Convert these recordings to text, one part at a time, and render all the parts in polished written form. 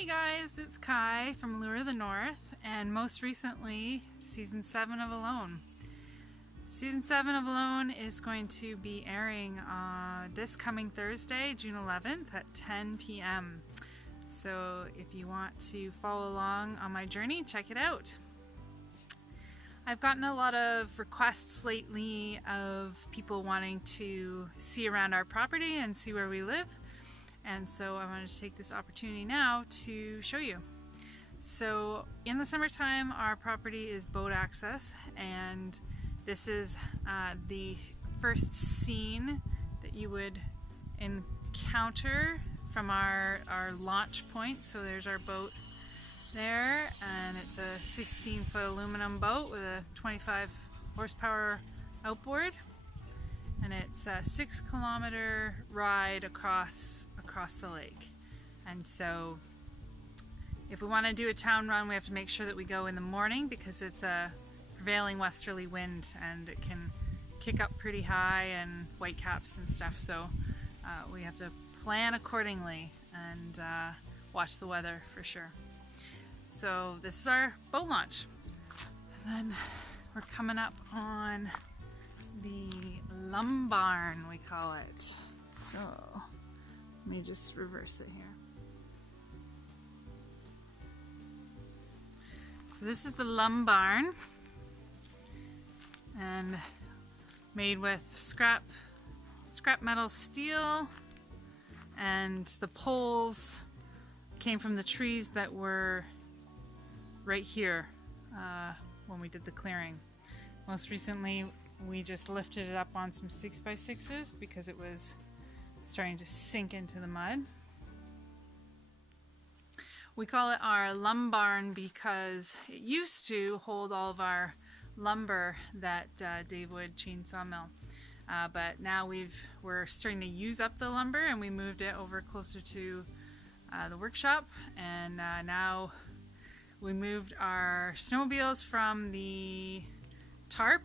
Hey guys, it's Kai from Lure of the North, and most recently, Season 7 of Alone. Season 7 of Alone is going to be airing this coming Thursday, June 11th at 10 p.m. So if you want to follow along on my journey, check it out. I've gotten a lot of requests lately of people wanting to see around our property and see where we live. And so I wanted to take this opportunity now to show you. So in the summertime, our property is boat access, and this is the first scene that you would encounter from our launch point. So there's our boat there, and it's a 16-foot aluminum boat with a 25 horsepower outboard, and it's a 6-kilometer ride across the lake. And so if we want to do a town run, we have to make sure that we go in the morning because it's a prevailing westerly wind and it can kick up pretty high and white caps and stuff, so we have to plan accordingly and watch the weather for sure. So this is our boat launch, and then we're coming up on the lumbarn, we call it. So let me just reverse it here. So this is the lumbarn, and made with scrap metal steel, and the poles came from the trees that were right here when we did the clearing. Most recently we just lifted it up on some 6x6s because it was starting to sink into the mud. We call it our lumbarn because it used to hold all of our lumber that Dave Wood chainsaw mill, but now we're starting to use up the lumber, and we moved it over closer to the workshop, and now we moved our snowmobiles from the tarp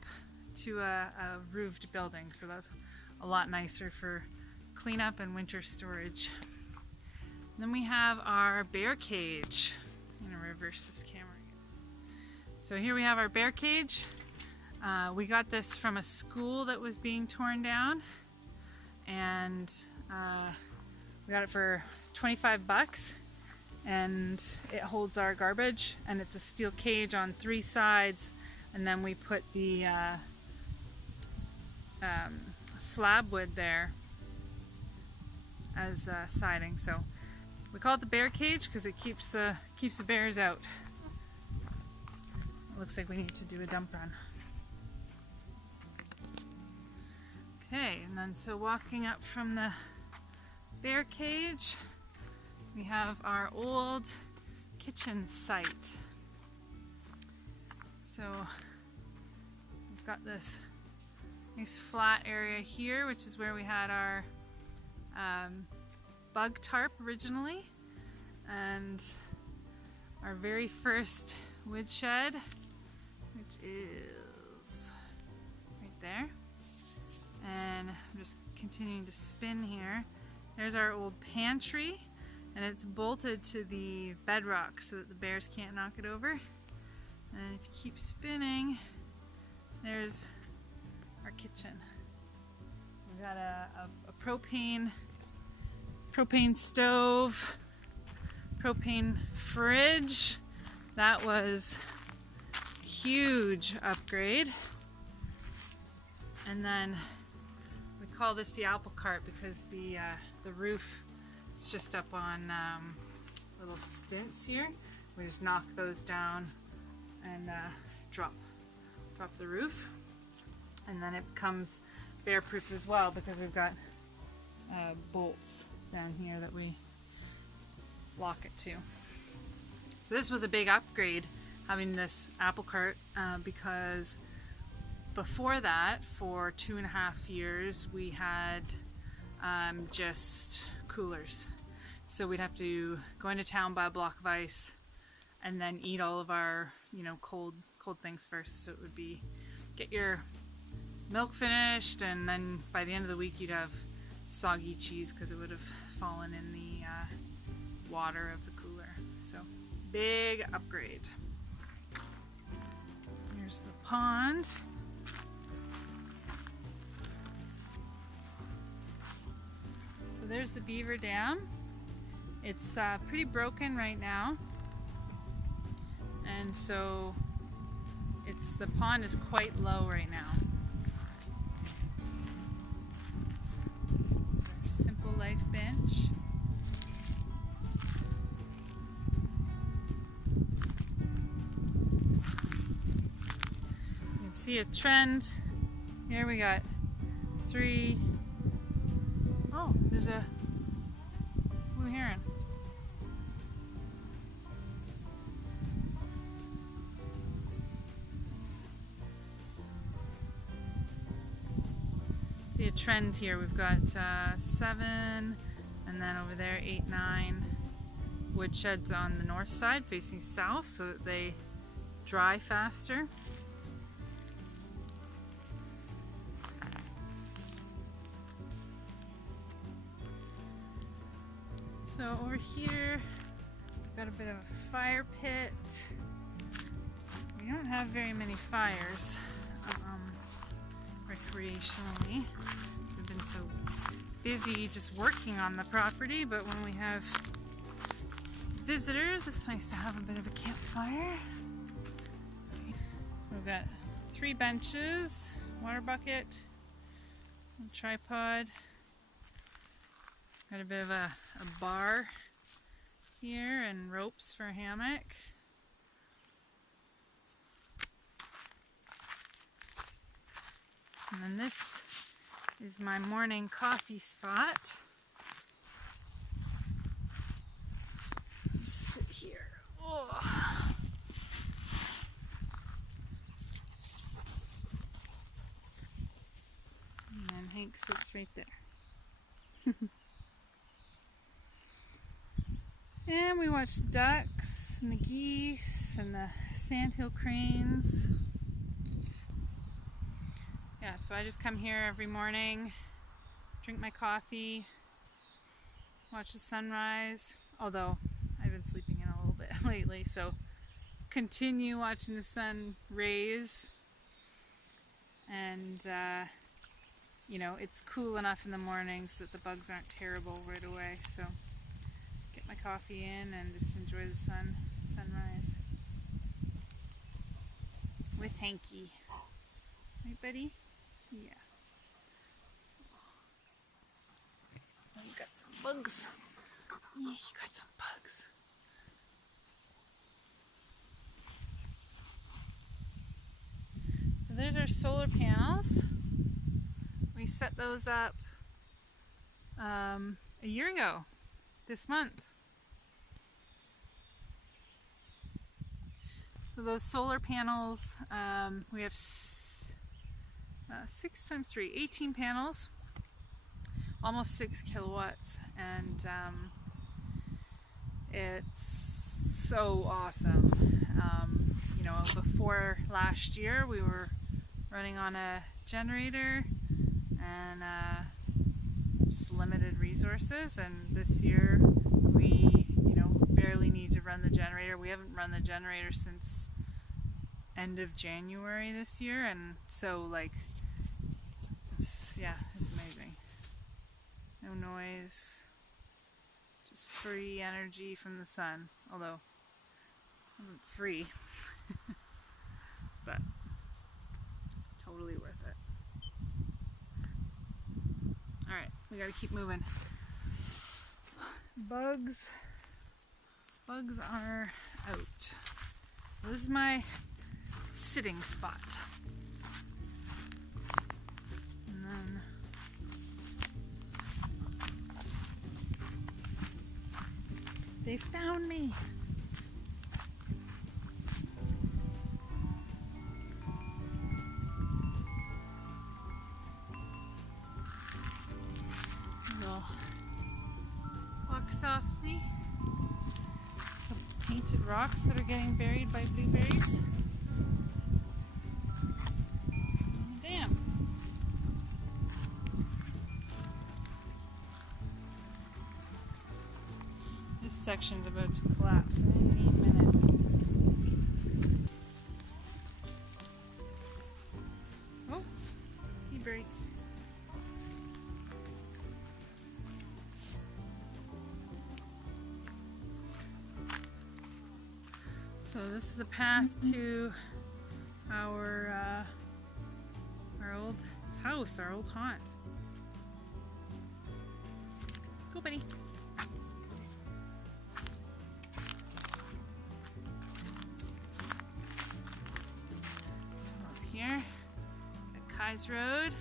to a roofed building, so that's a lot nicer for cleanup and winter storage. Then we have our bear cage. I'm gonna reverse this camera again. So here we have our bear cage. We got this from a school that was being torn down, and we got it for 25 bucks, and it holds our garbage, and it's a steel cage on 3 sides, and then we put the slab wood there as siding. So we call it the bear cage because it keeps the bears out. It looks like we need to do a dump run. Okay, and then so walking up from the bear cage, we have our old kitchen site. So we've got this nice flat area here, which is where we had our bug tarp originally, and our very first woodshed, which is right there. And I'm just continuing to spin here. There's our old pantry, and it's bolted to the bedrock so that the bears can't knock it over. And if you keep spinning, there's our kitchen. We've got a propane stove, propane fridge. That was a huge upgrade. And then we call this the apple cart because the roof is just up on little stints here. We just knock those down and drop the roof, and then it becomes bear proof as well because we've got bolts down here that we lock it to. So this was a big upgrade, having this apple cart, because before that, for 2.5 years, we had just coolers. So we'd have to go into town, buy a block of ice, and then eat all of our, cold things first. So it would be get your milk finished, and then by the end of the week you'd have soggy cheese because it would have fallen in water of the cooler. So big upgrade. Here's the pond. So there's the beaver dam. It's pretty broken right now, and so the pond is quite low right now. Our Simple Life bench. You can see a trend. Here we got 3. Oh, there's a blue heron. See a trend here. We've got 7, and then over there 8, 9 woodsheds on the north side facing south so that they dry faster. So over here we've got a bit of a fire pit. We don't have very many fires. Recreationally. We've been so busy just working on the property, but when we have visitors, it's nice to have a bit of a campfire. We've got 3 benches, water bucket, a tripod, got a bit of a bar here and ropes for a hammock. And then this is my morning coffee spot. Sit here. Oh. And then Hank sits right there. And we watch the ducks and the geese and the sandhill cranes. Yeah, so I just come here every morning, drink my coffee, watch the sunrise, although I've been sleeping in a little bit lately, so continue watching the sun raise. And, you know, it's cool enough in the mornings that the bugs aren't terrible right away, so get my coffee in and just enjoy the sunrise with Hanky. Right, buddy? Yeah. Oh, you got some bugs. Yeah, you got some bugs. So there's our solar panels. We set those up a year ago, this month. So those solar panels, we have 6 times 3, 18 panels, almost 6 kilowatts, and it's so awesome. You know, before last year we were running on a generator and just limited resources, and this year we, you know, barely need to run the generator. We haven't run the generator since end of January this year, and so like it's amazing. No noise, just free energy from the sun, although it wasn't free. But totally worth it. Alright, we gotta keep moving. Bugs are out. This is my sitting spot. And then they found me. We'll walk softly. The painted rocks that are getting buried by blueberries. Damn. This section's about to collapse in any minute. Oh, he break. So this is the path to our old house, our old haunt. Go, buddy. Up here, at Kai's Road.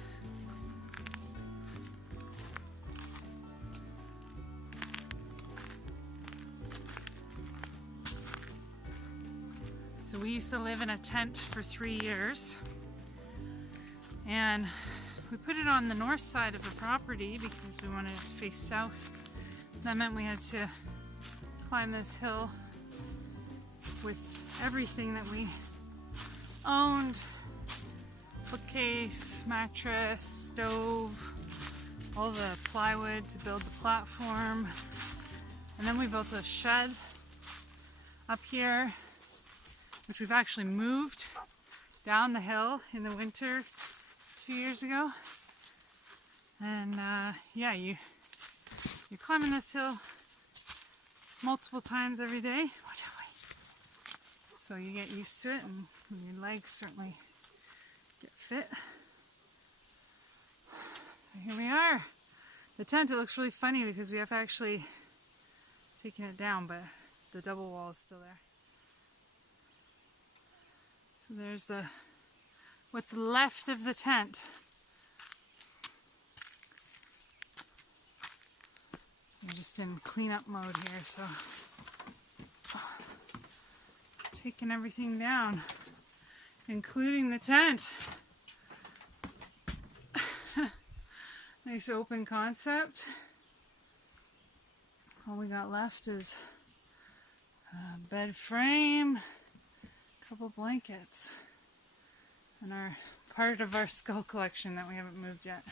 So we used to live in a tent for 3 years, and we put it on the north side of the property because we wanted it to face south. That meant we had to climb this hill with everything that we owned: bookcase, mattress, stove, all the plywood to build the platform. And then we built a shed up here, which we've actually moved down the hill in the winter 2 years ago. And yeah, you're climbing this hill multiple times every day. Watch out, wait. So you get used to it, and your legs certainly get fit. Here we are. The tent, it looks really funny because we have actually taken it down, but the double wall is still there. So there's what's left of the tent. We're just in cleanup mode here, so taking everything down, including the tent. Nice open concept. All we got left is a bed frame, couple blankets, and our part of our skull collection that we haven't moved yet.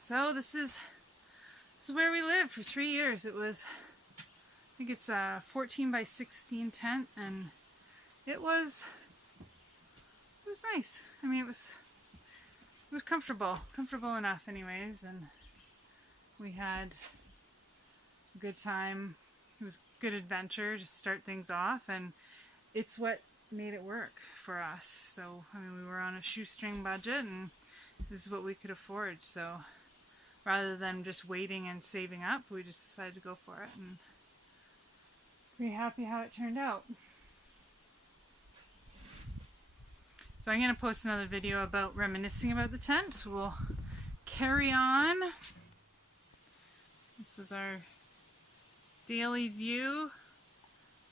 So this is where we lived for 3 years. It was, I think it's a 14 by 16 tent, and it was nice. I mean, it was comfortable enough anyways, and we had a good time. It was a good adventure to start things off, and it's what made it work for us. So, I mean, we were on a shoestring budget, and this is what we could afford. So, rather than just waiting and saving up, we just decided to go for it, and pretty happy how it turned out. So I'm going to post another video about reminiscing about the tent. So we'll carry on. This was our daily view.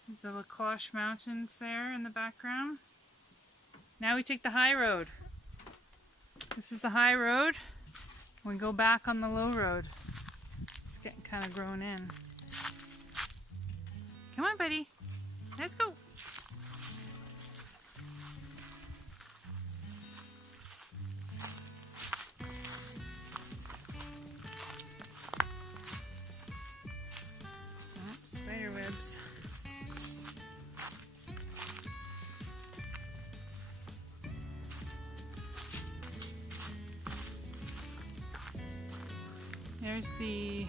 There's the La Cloche Mountains there in the background. Now we take the high road. This is the high road. We go back on the low road. It's getting kind of grown in. Come on, buddy. Let's go. Oh, spider webs. There's the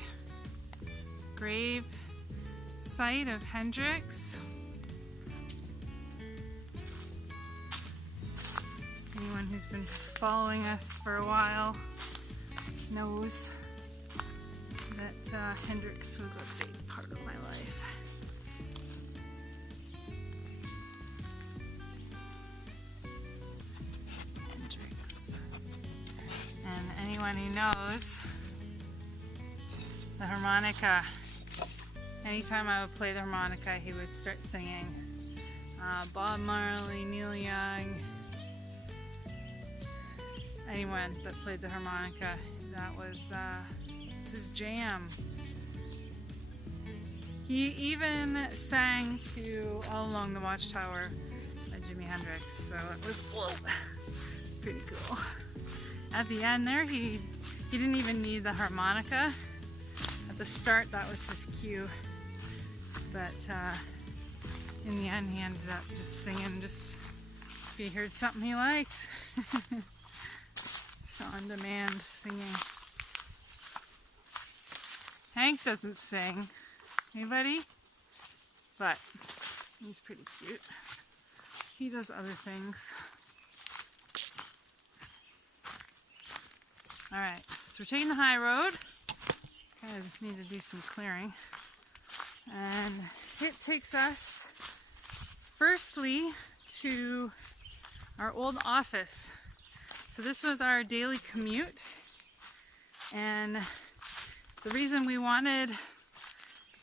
grave site of Hendrix. Anyone who's been following us for a while knows that Hendrix was a big part of my life. Hendrix. And anyone who knows the harmonica, anytime I would play the harmonica, he would start singing. Bob Marley, Neil Young, anyone that played the harmonica, that was his jam. He even sang to All Along the Watchtower by Jimi Hendrix, so it was pretty cool. At the end there, he didn't even need the harmonica. At the start that was his cue, but in the end he ended up just singing just if he heard something he liked. So on demand singing. Hank doesn't sing. Anybody? But he's pretty cute. He does other things. Alright, so we're taking the high road. Kind of need to do some clearing. And it takes us firstly to our old office. So this was our daily commute. And the reason we wanted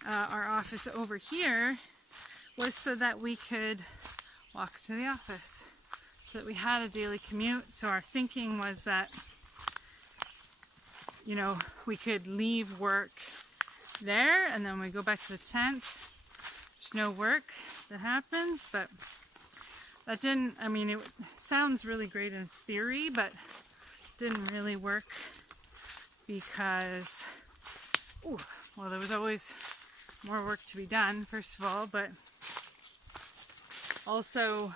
our office over here was so that we could walk to the office. So that we had a daily commute. So our thinking was that, you know, we could leave work there and then we go back to the tent. There's no work that happens, but that didn't, I mean, it sounds really great in theory, but didn't really work because, well, there was always more work to be done, first of all, but also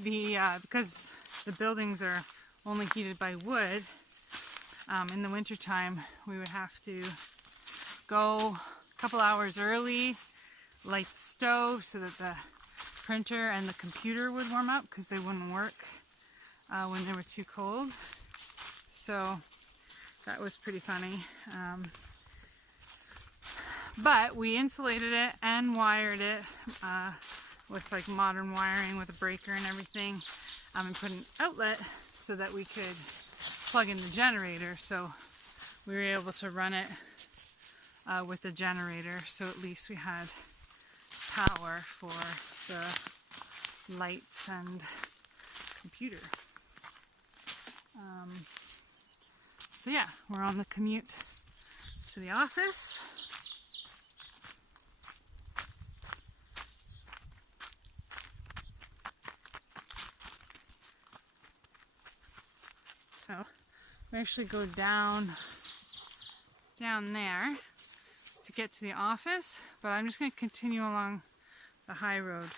because the buildings are only heated by wood, in the wintertime we would have to go a couple hours early, light the stove so that the printer and the computer would warm up because they wouldn't work when they were too cold. So that was pretty funny. But we insulated it and wired it with like modern wiring with a breaker and everything, and put an outlet so that we could plug in the generator. So we were able to run it with the generator, so at least we had power for the lights and computer. So yeah, we're on the commute to the office. So we actually go down there to get to the office, but I'm just going to continue along the high road.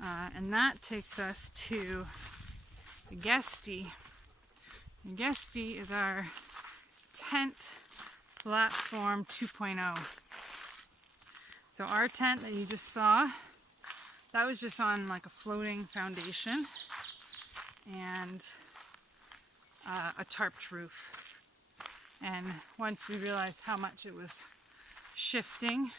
And that takes us to the Guesty. The Guesty is our tent platform 2.0. So our tent that you just saw, that was just on like a floating foundation and a tarped roof. And once we realized how much it was shifting,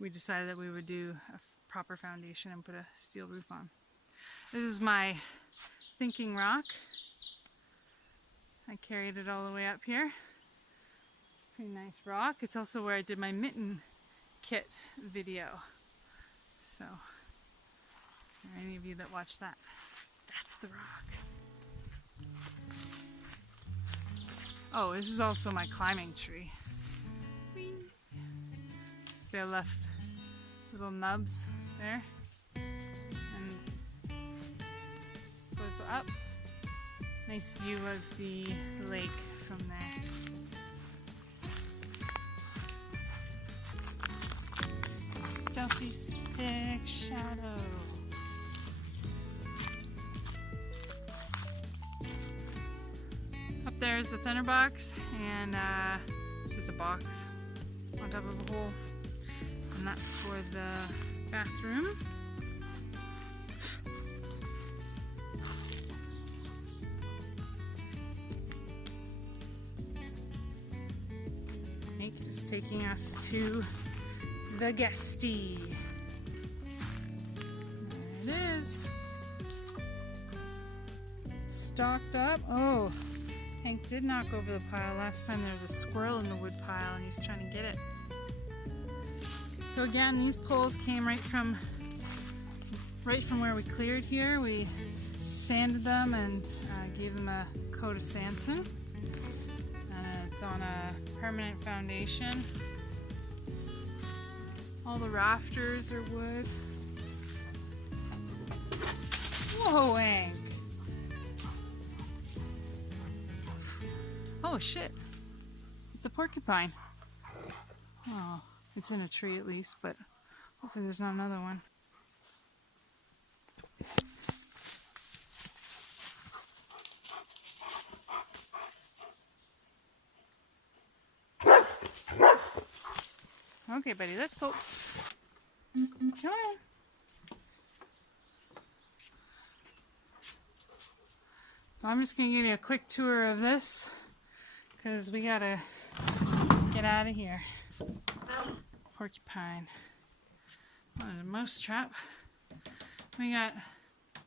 we decided that we would do a proper foundation and put a steel roof on. This is my thinking rock. I carried it all the way up here. Pretty nice rock. It's also where I did my mitten kit video. So, for any of you that watched that, that's the rock. Oh, this is also my climbing tree. Whee! See, I left little nubs there. And goes up. Nice view of the lake from there. Stealthy stick shadow. Up there is the thinner box, and just a box on top of a hole, and that's for the bathroom. Nate is taking us to the Guesty. There it is. Stocked up. Oh, Hank did knock over the pile last time. There was a squirrel in the wood pile and he was trying to get it. So again, these poles came right from where we cleared here. We sanded them and gave them a coat of Sanson. It's on a permanent foundation. All the rafters are wood. Whoa, Hank! Oh shit. It's a porcupine. Oh, it's in a tree at least, but hopefully there's not another one. Okay, buddy, let's go. Come on. So I'm just going to give you a quick tour of this because we got to get out of here. Porcupine. Oh, there's a mouse trap. We got a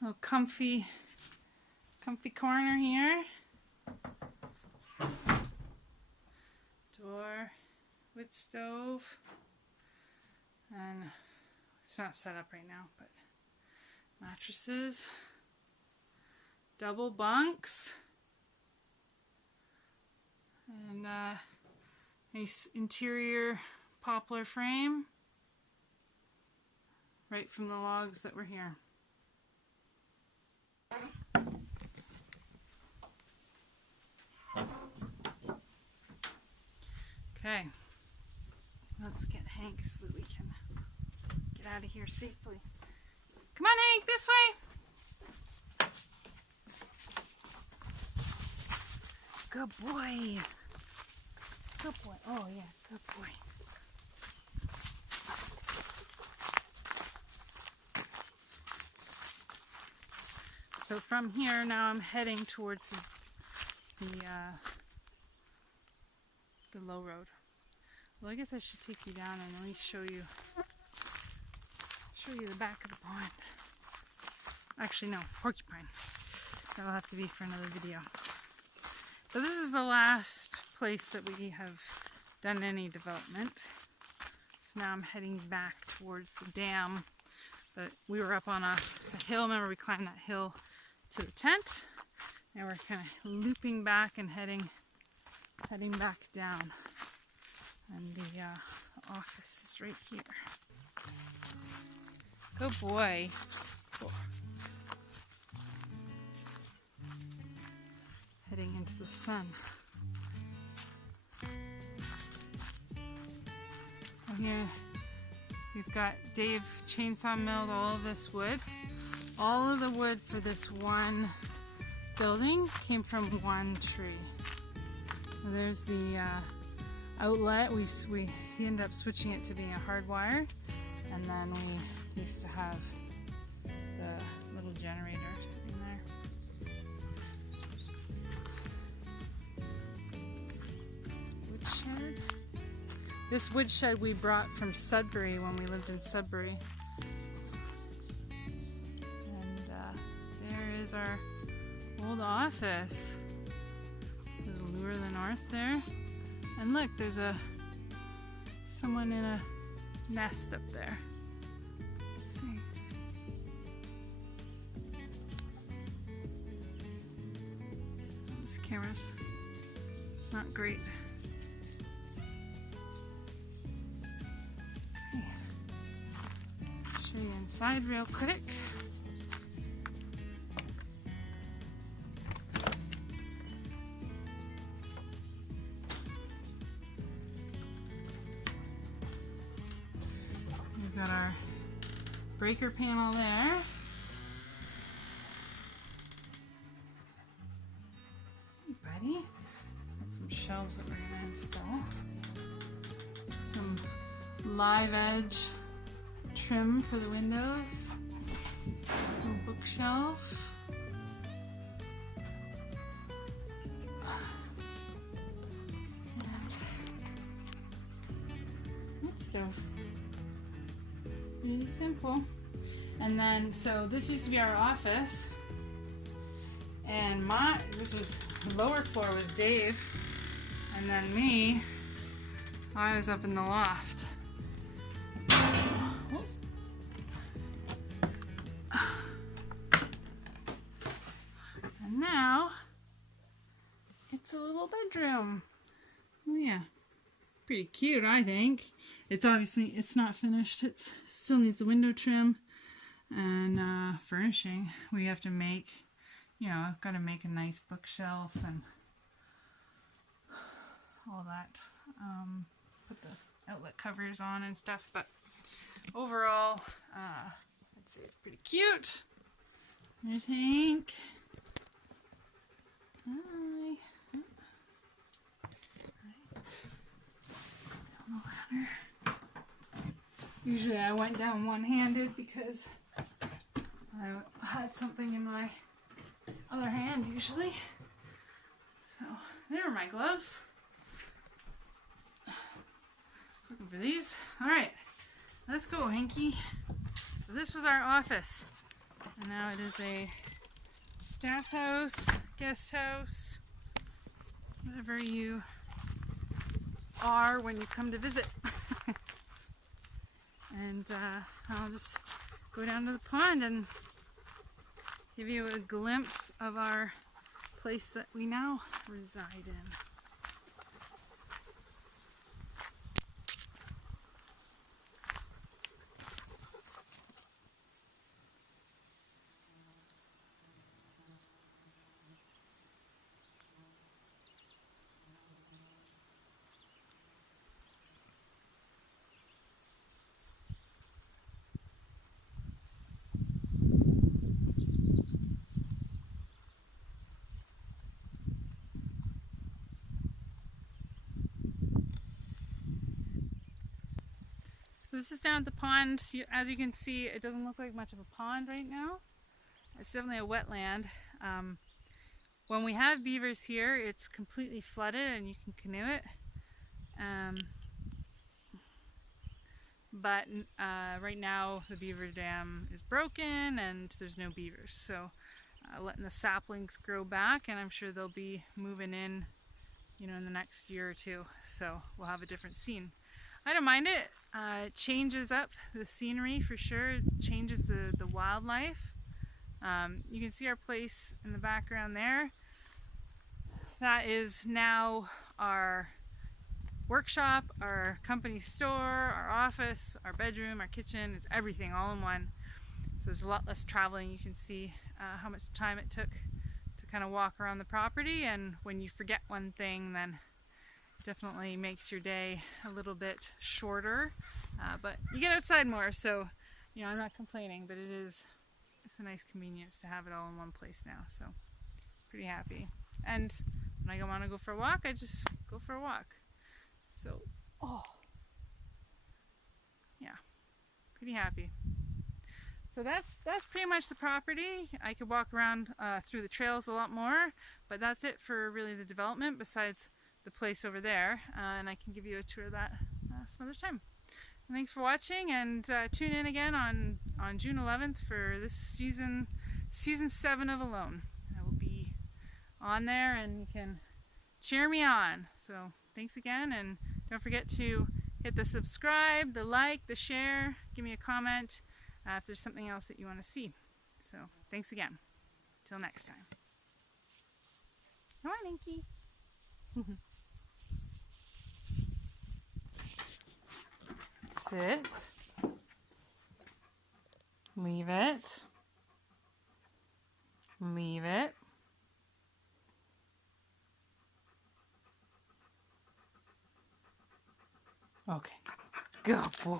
little comfy corner here. Door, wood stove, and it's not set up right now, but mattresses, double bunks, and nice interior poplar frame right from the logs that were here. Okay, let's get Hank so that we can get out of here safely. Come on, Hank, this way. Good boy. Good boy. Oh, yeah, good boy. So from here, now I'm heading towards the low road. Well, I guess I should take you down and at least show you the back of the pond. Actually, no, porcupine. That'll have to be for another video. So this is the last place that we have done any development. So now I'm heading back towards the dam. But we were up on a hill. Remember, we climbed that hill to the tent. Now we're kind of looping back and heading back down. And the office is right here. Good boy. Cool. Heading into the sun. Oh, here we've got Dave chainsaw milled all of this wood. All of the wood for this one building came from one tree. There's the outlet. He ended up switching it to being a hard wire, and then we used to have the little generator sitting there. Woodshed. This woodshed we brought from Sudbury when we lived in Sudbury. And there is our old office. There's a Lure of the North there. And look, there's someone in a nest up there. Let's see. This camera's not great. Okay. Show you inside real quick. Got our breaker panel there. Hey, buddy. Got some shelves that we're going to install. Some live edge trim for the windows. A bookshelf. Wood stove. Really simple. And then, so this used to be our office, and the lower floor was Dave, and then me, I was up in the loft. And now it's a little bedroom. Oh yeah, pretty cute, I think. It's not finished. It still needs the window trim and furnishing. We have to make, got to make a nice bookshelf and all that, put the outlet covers on and stuff, but overall, I'd say it's pretty cute. There's Hank. Hi. Right. Down the ladder. Usually I went down one-handed because I had something in my other hand usually. So there are my gloves. I was looking for these. Alright, let's go, Hanky. So this was our office. And now it is a staff house, guest house, whatever you are when you come to visit. And I'll just go down to the pond and give you a glimpse of our place that we now reside in. So this is down at the pond. As you can see, it doesn't look like much of a pond right now. It's definitely a wetland. When we have beavers here, it's completely flooded and you can canoe it. But right now the beaver dam is broken and there's no beavers. So letting the saplings grow back, and I'm sure they'll be moving in, in the next year or two. So we'll have a different scene. I don't mind it. It changes up the scenery for sure. It changes the wildlife. You can see our place in the background there. That is now our workshop, our company store, our office, our bedroom, our kitchen. It's everything all in one. So there's a lot less traveling. You can see how much time it took to kind of walk around the property, and when you forget one thing, then definitely makes your day a little bit shorter, but you get outside more, so I'm not complaining, but it's a nice convenience to have it all in one place now, so pretty happy. And when I want to go for a walk, I just go for a walk. So yeah, pretty happy. So that's pretty much the property. I could walk around through the trails a lot more, but that's it for really the development, besides the place over there, and I can give you a tour of that some other time. And thanks for watching, and tune in again on June 11th for this season 7 of Alone. I will be on there and you can cheer me on. So thanks again, and don't forget to hit the subscribe, the like, the share, give me a comment if there's something else that you want to see. So thanks again. Till next time. Come on, Inky. Sit. Leave it. Leave it. Okay. Good boy.